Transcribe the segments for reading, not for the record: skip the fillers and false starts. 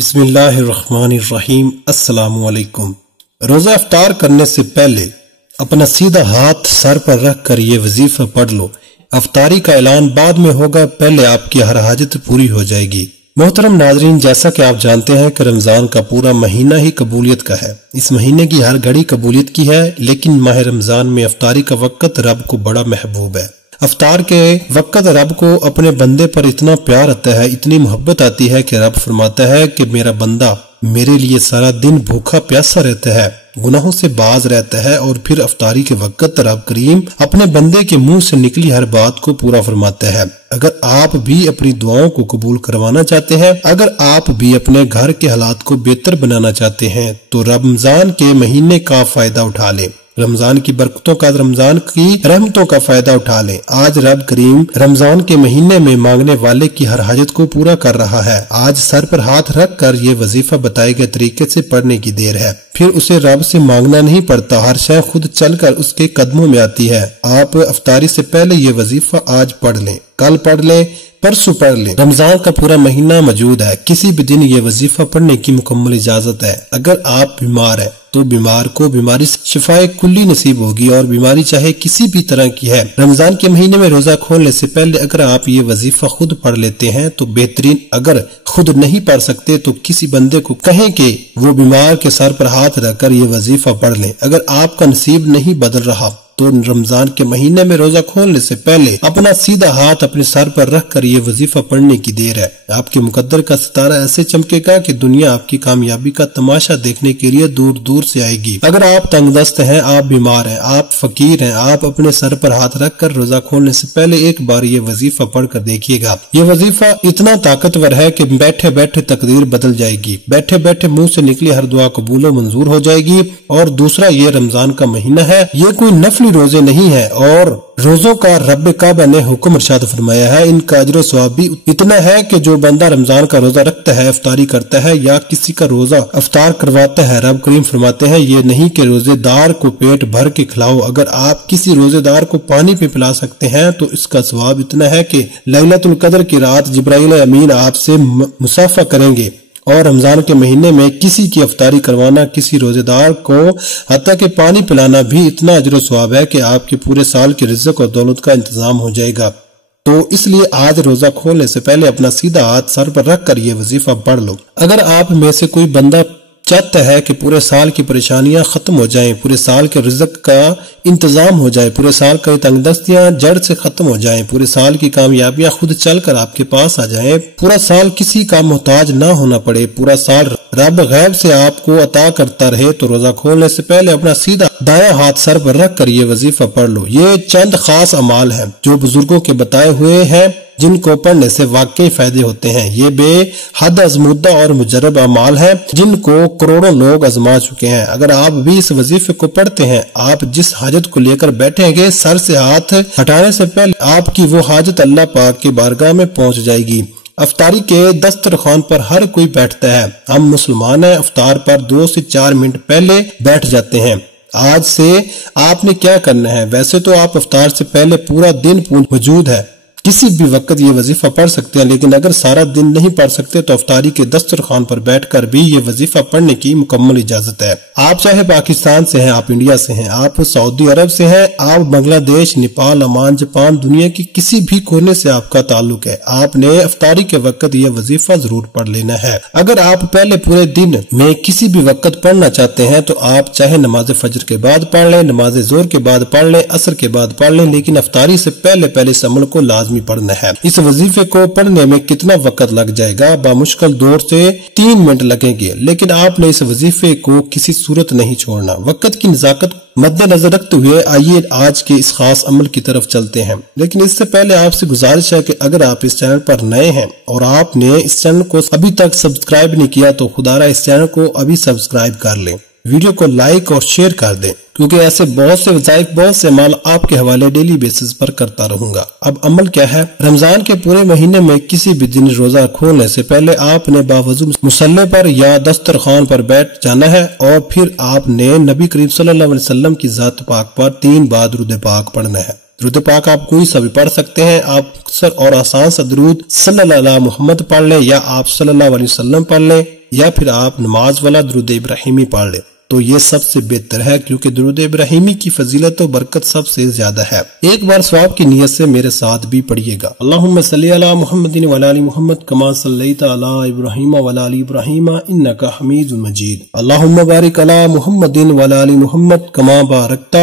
بسم اللہ الرحمن الرحیم۔ السلام علیکم۔ روزہ افطار کرنے سے پہلے اپنا سیدھا ہاتھ سر پر رکھ کر یہ وظیفہ پڑھ لو۔ افطاری کا اعلان بعد میں ہوگا، پہلے آپ کی ہر حاجت پوری ہو جائے گی۔ محترم ناظرین، جیسا کہ آپ جانتے ہیں کہ رمضان کا پورا مہینہ ہی قبولیت کا ہے۔ اس مہینے کی ہر گھڑی قبولیت کی ہے، لیکن ماہ رمضان میں افطاری کا وقت رب کو بڑا محبوب ہے۔ افطار کے وقت رب کو اپنے بندے پر اتنا پیار آتا ہے، اتنی محبت آتی ہے کہ رب فرماتا ہے کہ میرا بندہ میرے لیے سارا دن بھوکا پیاسا رہتا ہے، گناہوں سے باز رہتا ہے، اور پھر افطاری کے وقت رب کریم اپنے بندے کے منہ سے نکلی ہر بات کو پورا فرماتا ہے۔ اگر آپ بھی اپنی دعاؤں کو قبول کروانا چاہتے ہیں، اگر آپ بھی اپنے گھر کے حالات کو بہتر بنانا چاہتے ہیں، تو رمضان کے مہینے کا فائدہ اٹھا لیں۔ رمضان کی برکتوں کا، رمضان کی رحمتوں کا فائدہ اٹھا لیں۔ آج رب کریم رمضان کے مہینے میں مانگنے والے کی ہر حاجت کو پورا کر رہا ہے۔ آج سر پر ہاتھ رکھ کر یہ وظیفہ بتائے گئے طریقے سے پڑھنے کی دیر ہے، پھر اسے رب سے مانگنا نہیں پڑتا، ہر شے خود چل کر اس کے قدموں میں آتی ہے۔ آپ افطاری سے پہلے یہ وظیفہ آج پڑھ لیں، کل پڑھ لیں، پرسوں پڑھ لیں۔ رمضان کا پورا مہینہ موجود ہے، کسی بھی دن یہ وظیفہ پڑھنے کی مکمل اجازت ہے۔ اگر آپ بیمار ہیں تو بیمار کو بیماری سے شفائے کلی نصیب ہوگی، اور بیماری چاہے کسی بھی طرح کی ہے۔ رمضان کے مہینے میں روزہ کھولنے سے پہلے اگر آپ یہ وظیفہ خود پڑھ لیتے ہیں تو بہترین، اگر خود نہیں پڑھ سکتے تو کسی بندے کو کہیں کہ وہ بیمار کے سر پر ہاتھ رکھ کر یہ وظیفہ پڑھ لیں۔ اگر آپ کا نصیب نہیں بدل رہا تو رمضان کے مہینے میں روزہ کھولنے سے پہلے اپنا سیدھا ہاتھ اپنے سر پر رکھ کر یہ وظیفہ پڑھنے کی دیر ہے۔ آپ کے مقدر کا ستارہ ایسے چمکے گا کہ دنیا آپ کی کامیابی کا تماشا دیکھنے کے لیے دور دور سے آئے گی۔ اگر آپ تنگ دست ہیں، آپ بیمار ہیں، آپ فقیر ہیں، آپ اپنے سر پر ہاتھ رکھ کر روزہ کھولنے سے پہلے ایک بار یہ وظیفہ پڑھ کر دیکھیے گا۔ یہ وظیفہ اتنا طاقتور ہے کہ بیٹھے بیٹھے تقدیر بدل جائے گی، بیٹھے بیٹھے منہ سے نکلی ہر دعا قبول و منظور ہو جائے گی۔ اور دوسرا، یہ رمضان کا مہینہ ہے، یہ کوئی نفلی روزے نہیں ہے، اور روزوں کا رب کعبہ نے حکم ارشاد فرمایا ہے، ان کا اجر و ثواب بھی اتنا ہے کہ جو بندہ رمضان کا روزہ رکھتا ہے، افطاری کرتا ہے، یا کسی کا روزہ افطار کرواتا ہے، رب کریم فرماتے ہیں یہ نہیں کہ روزے دار کو پیٹ بھر کے کھلاؤ، اگر آپ کسی روزے دار کو پانی پہ پلا سکتے ہیں تو اس کا ثواب اتنا ہے کہ لیلۃ القدر کی رات جبرائیل امین آپ سے مصافحہ کریں گے۔ اور رمضان کے مہینے میں کسی کی افطاری کروانا، کسی روزے دار کو حتیٰ کہ پانی پلانا بھی اتنا اجر و ثواب ہے کہ آپ کے پورے سال کے رزق اور دولت کا انتظام ہو جائے گا۔ تو اس لیے آج روزہ کھولنے سے پہلے اپنا سیدھا ہاتھ سر پر رکھ کر یہ وظیفہ پڑھ لو۔ اگر آپ میں سے کوئی بندہ چاہتا ہے کہ پورے سال کی پریشانیاں ختم ہو جائیں، پورے سال کے رزق کا انتظام ہو جائے، پورے سال کی تنگ دستیاں جڑ سے ختم ہو جائیں، پورے سال کی کامیابیاں خود چل کر آپ کے پاس آ جائیں، پورا سال کسی کا محتاج نہ ہونا پڑے، پورا سال رب غیب سے آپ کو عطا کرتا رہے، تو روزہ کھولنے سے پہلے اپنا سیدھا دایاں ہاتھ سر پر رکھ کر یہ وظیفہ پڑھ لو۔ یہ چند خاص اعمال ہیں جو بزرگوں کے بتائے ہوئے ہیں، جن کو پڑھنے سے واقعی فائدے ہوتے ہیں۔ یہ بے حد آزمودہ اور مجرب اعمال ہیں جن کو کروڑوں لوگ آزما چکے ہیں۔ اگر آپ بھی اس وظیفے کو پڑھتے ہیں، آپ جس حاجت کو لے کر بیٹھیں گے، سر سے ہاتھ ہٹانے سے پہلے آپ کی وہ حاجت اللہ پاک کے بارگاہ میں پہنچ جائے گی۔ افطاری کے دسترخوان پر ہر کوئی بیٹھتا ہے، ہم مسلمان ہیں، افطار پر 2 سے 4 منٹ پہلے بیٹھ جاتے ہیں۔ آج سے آپ نے کیا کرنا ہے؟ ویسے تو آپ افطار سے پہلے پورا دن موجود ہے، کسی بھی وقت یہ وظیفہ پڑھ سکتے ہیں، لیکن اگر سارا دن نہیں پڑھ سکتے تو افطاری کے دسترخوان پر بیٹھ کر بھی یہ وظیفہ پڑھنے کی مکمل اجازت ہے۔ آپ چاہے پاکستان سے ہیں، آپ انڈیا سے ہیں، آپ سعودی عرب سے ہیں، آپ بنگلہ دیش، نیپال، عمان، جاپان، دنیا کی کسی بھی کونے سے آپ کا تعلق ہے، آپ نے افطاری کے وقت یہ وظیفہ ضرور پڑھ لینا ہے۔ اگر آپ پہلے پورے دن میں کسی بھی وقت پڑھنا چاہتے ہیں تو آپ چاہے نماز فجر کے بعد پڑھ لیں، نماز ظہر کے بعد پڑھ لیں، عصر کے بعد پڑھ لیں، لیکن افطاری سے پہلے اس عمل کو لازمی پڑھنا ہے۔ اس وظیفے کو پڑھنے میں کتنا وقت لگ جائے گا؟ بامشکل 2 سے 3 منٹ لگیں گے، لیکن آپ نے اس وظیفے کو کسی صورت نہیں چھوڑنا۔ وقت کی نزاکت مد نظر رکھتے ہوئے آئیے آج کے اس خاص عمل کی طرف چلتے ہیں، لیکن اس سے پہلے آپ سے گزارش ہے کہ اگر آپ اس چینل پر نئے ہیں اور آپ نے اس چینل کو ابھی تک سبسکرائب نہیں کیا تو خدا را اس چینل کو ابھی سبسکرائب کر لیں، ویڈیو کو لائک اور شیئر کر دیں، کیونکہ ایسے بہت سے وظائف، بہت سے اعمال آپ کے حوالے ڈیلی بیسس پر کرتا رہوں گا۔ اب عمل کیا ہے؟ رمضان کے پورے مہینے میں کسی بھی دن روزہ کھولنے سے پہلے آپ نے باوضو مصلی پر یا دسترخوان پر بیٹھ جانا ہے، اور پھر آپ نے نبی کریم صلی اللہ علیہ وسلم کی ذات پاک پر 3 بار درود پاک پڑھنا ہے۔ درود پاک آپ کوئی سا بھی پڑھ سکتے ہیں، آپ اکثر اور آسان سا درود صلی اللہ علیہ محمد پڑھ لیں، یا آپ صلی اللہ علیہ وسلم پڑھ لیں، یا پھر آپ نماز والا درود ابراہیمی پڑھ لیں تو یہ سب سے بہتر ہے، کیونکہ درود ابراہیمی کی فضیلت و برکت سب سے زیادہ ہے۔ ایک بار ثواب کی نیت سے میرے ساتھ بھی پڑھیے گا۔ اللہم صلی علی محمد وعلی آل محمد کما صلیت علی ابراہیم وعلی آل ابراہیم انک حمید مجید۔ اللہم بارک علی محمد وعلی آل محمد کما بارکت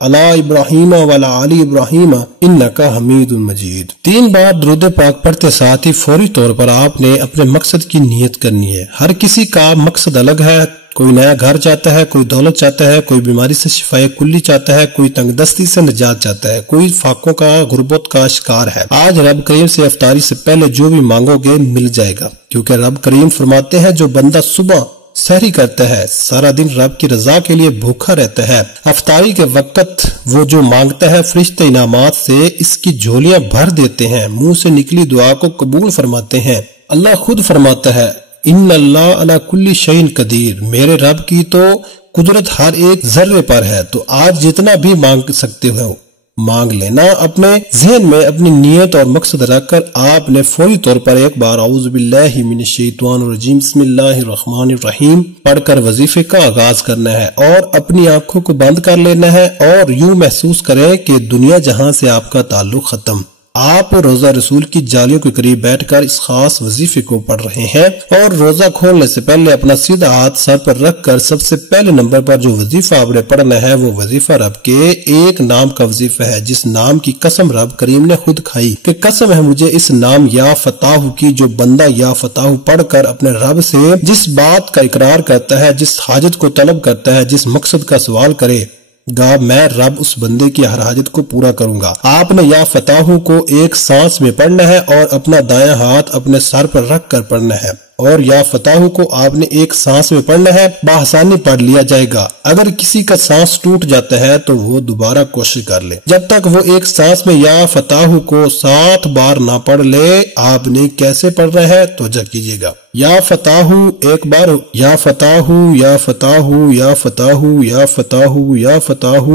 علی ابراہیم وعلی آل ابراہیم انک حمید مجید۔ 3 بار درود پاک پڑھتے ساتھ ہی فوری طور پر آپ نے اپنے مقصد کی نیت کرنی ہے۔ ہر کسی کا مقصد الگ ہے، کوئی نیا گھر چاہتا ہے، کوئی دولت چاہتا ہے، کوئی بیماری سے شفائے کلی چاہتا ہے، کوئی تنگ دستی سے نجات چاہتا ہے، کوئی فاقوں کا غربت کا شکار ہے۔ آج رب کریم سے افطاری سے پہلے جو بھی مانگو گے مل جائے گا، کیونکہ رب کریم فرماتے ہیں جو بندہ صبح سحری کرتا ہے سارا دن رب کی رضا کے لیے بھوکا رہتا ہے، افطاری کے وقت وہ جو مانگتا ہے فرشتے انعامات سے اس کی جھولیاں بھر دیتے ہیں، منہ سے نکلی دعا کو قبول فرماتے ہیں۔ اللہ خود فرماتا ہے ان اللہ علی کل شیء قدیر، میرے رب کی تو قدرت ہر ایک ذرے پر ہے۔ تو آج جتنا بھی مانگ سکتے ہو مانگ لینا۔ اپنے ذہن میں اپنی نیت اور مقصد رکھ کر آپ نے فوری طور پر ایک بار اعوذ باللہ من الشیطان الرجیم بسم اللہ الرحمن الرحیم پڑھ کر وظیفے کا آغاز کرنا ہے اور اپنی آنکھوں کو بند کر لینا ہے اور یوں محسوس کریں کہ دنیا جہاں سے آپ کا تعلق ختم۔ آپ روزہ رسول کی جالیوں کے قریب بیٹھ کر اس خاص وظیفے کو پڑھ رہے ہیں اور روزہ کھولنے سے پہلے اپنا سیدھا ہاتھ سر پر رکھ کر سب سے پہلے نمبر پر جو وظیفہ آپ نے پڑھنا ہے وہ وظیفہ رب کے ایک نام کا وظیفہ ہے، جس نام کی قسم رب کریم نے خود کھائی کہ قسم ہے مجھے اس نام یا فتاح کی، جو بندہ یا فتاح پڑھ کر اپنے رب سے جس بات کا اقرار کرتا ہے، جس حاجت کو طلب کرتا ہے، جس مقصد کا سوال کرے گا، میں رب اس بندے کی ہر حاجت کو پورا کروں گا۔ آپ نے یا فتاح کو ایک سانس میں پڑھنا ہے اور اپنا دایاں ہاتھ اپنے سر پر رکھ کر پڑھنا ہے، اور یا فتاح کو آپ نے ایک سانس میں پڑھنا ہے، بآسانی پڑھ لیا جائے گا۔ اگر کسی کا سانس ٹوٹ جاتا ہے تو وہ دوبارہ کوشش کر لے، جب تک وہ ایک سانس میں یا فتاح کو 7 بار نہ پڑھ لے۔ آپ نے کیسے پڑھنا ہے توجہ کیجیے گا۔ یا فتاح ایک بار، یا فتاح یا فتاح یا فتاح یا فتاح یا فتاح،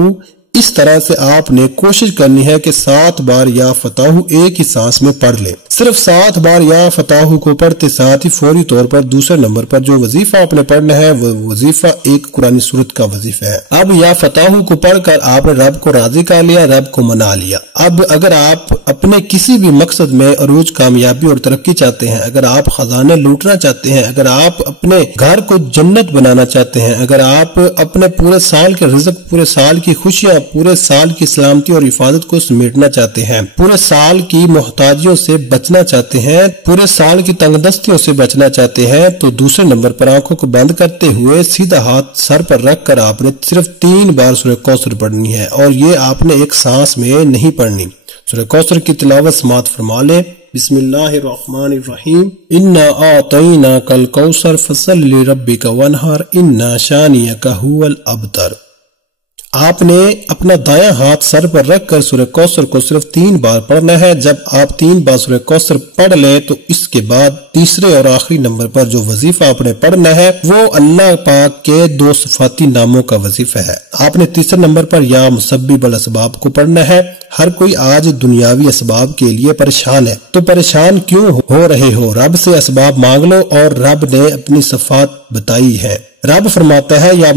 اس طرح سے آپ نے کوشش کرنی ہے کہ 7 بار یا فتاح ایک ہی سانس میں پڑھ لے۔ صرف 7 بار یا فتاح کو پڑھتے ساتھ ہی فوری طور پر دوسرے نمبر پر جو وظیفہ آپ نے پڑھنا ہے وہ وظیفہ ایک قرآن سورت کا وظیفہ ہے۔ اب یا فتاح کو پڑھ کر آپ نے رب کو راضی کر لیا، رب کو منا لیا۔ اب اگر آپ اپنے کسی بھی مقصد میں عروج، کامیابی اور ترقی چاہتے ہیں، اگر آپ خزانے لوٹنا چاہتے ہیں، اگر آپ اپنے گھر کو جنت بنانا چاہتے ہیں، اگر آپ اپنے پورے سال کے رزق، پورے سال کی خوشیاں، پورے سال کی سلامتی اور حفاظت کو سمیٹنا چاہتے ہیں، پورے سال کی محتاجیوں سے بچنا چاہتے ہیں، پورے سال کی تنگ دستیوں سے بچنا چاہتے ہیں، تو دوسرے نمبر پر آنکھوں کو بند کرتے ہوئے سیدھا ہاتھ سر پر رکھ کر آپ نے صرف 3 بار سورہ کوثر پڑھنی ہے، اور یہ آپ نے ایک سانس میں نہیں پڑھنی۔ سورہ کوثر کی تلاوت سماعت فرما لیں۔ بسم اللہ الرحمن الرحیم انا اعطیناک الکوثر فصل لربک وانحر ان شانئک ھو الابتر۔ آپ نے اپنا دایاں ہاتھ سر پر رکھ کر سورہ کوثر کو صرف 3 بار پڑھنا ہے۔ جب آپ 3 بار سورہ کوثر پڑھ لیں تو اس کے بعد تیسرے اور آخری نمبر پر جو وظیفہ آپ نے پڑھنا ہے وہ اللہ پاک کے 2 صفاتی ناموں کا وظیفہ ہے۔ آپ نے تیسرے نمبر پر یا مسبب الاسباب کو پڑھنا ہے۔ ہر کوئی آج دنیاوی اسباب کے لیے پریشان ہے، تو پریشان کیوں ہو رہے ہو؟ رب سے اسباب مانگ لو، اور رب نے اپنی صفات بتائی ہے۔ رب فرماتا ہے یا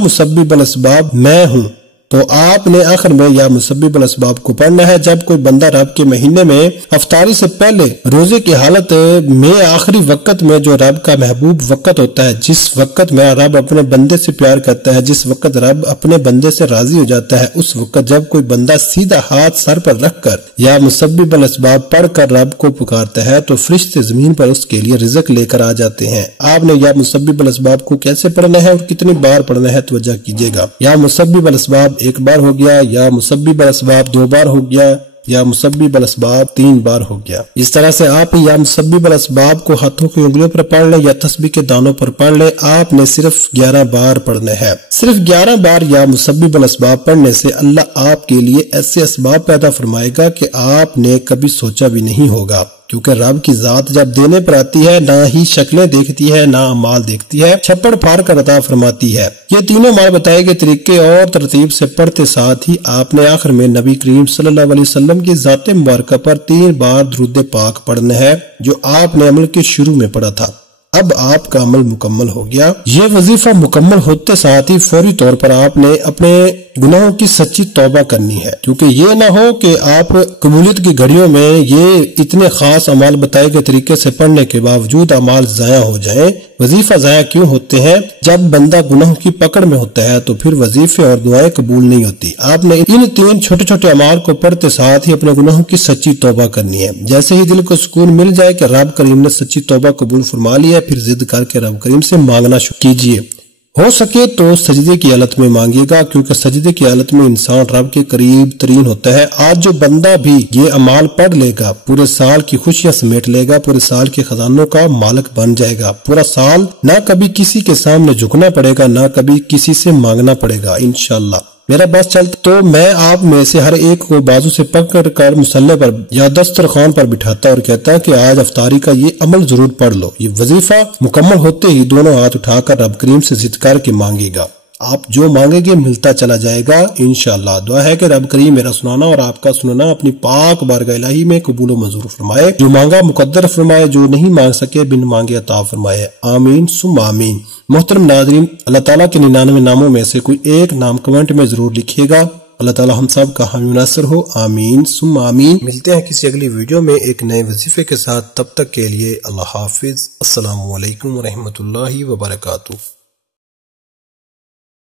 مسبب الاسباب میں ہوں، تو آپ نے آخر میں یا مسبب الاسباب کو پڑھنا ہے۔ جب کوئی بندہ رب کے مہینے میں افطاری سے پہلے روزے کی حالت میں آخری وقت میں جو رب کا محبوب وقت ہوتا ہے، جس وقت میں رب اپنے بندے سے پیار کرتا ہے، جس وقت رب اپنے بندے سے راضی ہو جاتا ہے، اس وقت جب کوئی بندہ سیدھا ہاتھ سر پر رکھ کر یا مسبب الاسباب پڑھ کر رب کو پکارتا ہے تو فرشتے زمین پر اس کے لیے رزق لے کر آ جاتے ہیں۔ آپ نے یا مسبب الاسباب کو کیسے پڑھنا ہے اور کتنی بار پڑھنا ہے توجہ کیجیے گا۔ یا مسبب الاسباب 1 بار ہو گیا، یا مسبب الاسباب 2 بار ہو گیا، یا مسبب الاسباب 3 بار ہو گیا۔ اس طرح سے آپ یا مسبب الاسباب کو ہاتھوں کی انگلیوں پر پڑھ لیں یا تسبیح کے دانوں پر پڑھ لیں۔ آپ نے صرف 11 بار پڑھنا ہے۔ صرف 11 بار یا مسبب الاسباب پڑھنے سے اللہ آپ کے لیے ایسے اسباب پیدا فرمائے گا کہ آپ نے کبھی سوچا بھی نہیں ہوگا، کیونکہ رب کی ذات جب دینے پر آتی ہے نہ ہی شکلیں دیکھتی ہے نہ اعمال دیکھتی ہے، چھپڑ پھاڑ کر عطا فرماتی ہے۔ یہ تینوں مال بتائے گئے طریقے اور ترتیب سے پڑھتے ساتھ ہی آپ نے آخر میں نبی کریم صلی اللہ علیہ وسلم کی ذات مبارکہ پر 3 بار درود پاک پڑھنا ہے، جو آپ نے عمل کے شروع میں پڑھا تھا۔ اب آپ کا عمل مکمل ہو گیا۔ یہ وظیفہ مکمل ہوتے ساتھ ہی فوری طور پر آپ نے اپنے گناہوں کی سچی توبہ کرنی ہے، کیونکہ یہ نہ ہو کہ آپ قبولیت کی گھڑیوں میں یہ اتنے خاص اعمال بتائے گئے طریقے سے پڑھنے کے باوجود اعمال ضائع ہو جائیں۔ وظیفہ ضائع کیوں ہوتے ہیں؟ جب بندہ گناہوں کی پکڑ میں ہوتا ہے تو پھر وظیفے اور دعائیں قبول نہیں ہوتی۔ آپ نے ان 3 چھوٹے چھوٹے اعمال کو پڑھتے ساتھ ہی اپنے گناہوں کی سچی توبہ کرنی ہے۔ جیسے ہی دل کو سکون مل جائے کہ رب کریم نے سچی توبہ قبول فرما لیا، پھر ضد کر کے رب کریم سے مانگنا شروع کیجیے۔ ہو سکے تو سجدے کی حالت میں مانگیے گا، کیونکہ سجدے کی حالت میں انسان رب کے قریب ترین ہوتا ہے۔ آج جو بندہ بھی یہ اعمال پڑھ لے گا پورے سال کی خوشیاں سمیٹ لے گا، پورے سال کے خزانوں کا مالک بن جائے گا۔ پورا سال نہ کبھی کسی کے سامنے جھکنا پڑے گا، نہ کبھی کسی سے مانگنا پڑے گا انشاءاللہ۔ میرا بس چلتا تو میں آپ میں سے ہر ایک کو بازو سے پکڑ کر مصلے پر یا دسترخوان پر بٹھاتا اور کہتا کہ آج افطاری کا یہ عمل ضرور پڑھ لو۔ یہ وظیفہ مکمل ہوتے ہی دونوں ہاتھ اٹھا کر رب کریم سے ضد کر کے مانگے گا۔ آپ جو مانگیں گے ملتا چلا جائے گا انشاءاللہ۔ دعا ہے کہ رب کریم میرا سنانا اور آپ کا سننا اپنی پاک بارگاہ الہی میں قبول و منظور فرمائے، جو مانگا مقدر فرمائے، جو نہیں مانگ سکے بن مانگے عطا فرمائے، آمین ثم آمین۔ محترم ناظرین، اللہ تعالیٰ کے 99 ناموں میں سے کوئی ایک نام کمنٹ میں ضرور لکھیے گا۔ اللہ تعالیٰ ہم سب کا حامی ناصر ہو، آمین ثم آمین۔ ملتے ہیں کسی اگلی ویڈیو میں ایک نئے وظیفے کے ساتھ، تب تک کے لیے اللہ حافظ۔ السلام علیکم ورحمۃ اللہ وبرکاتہ۔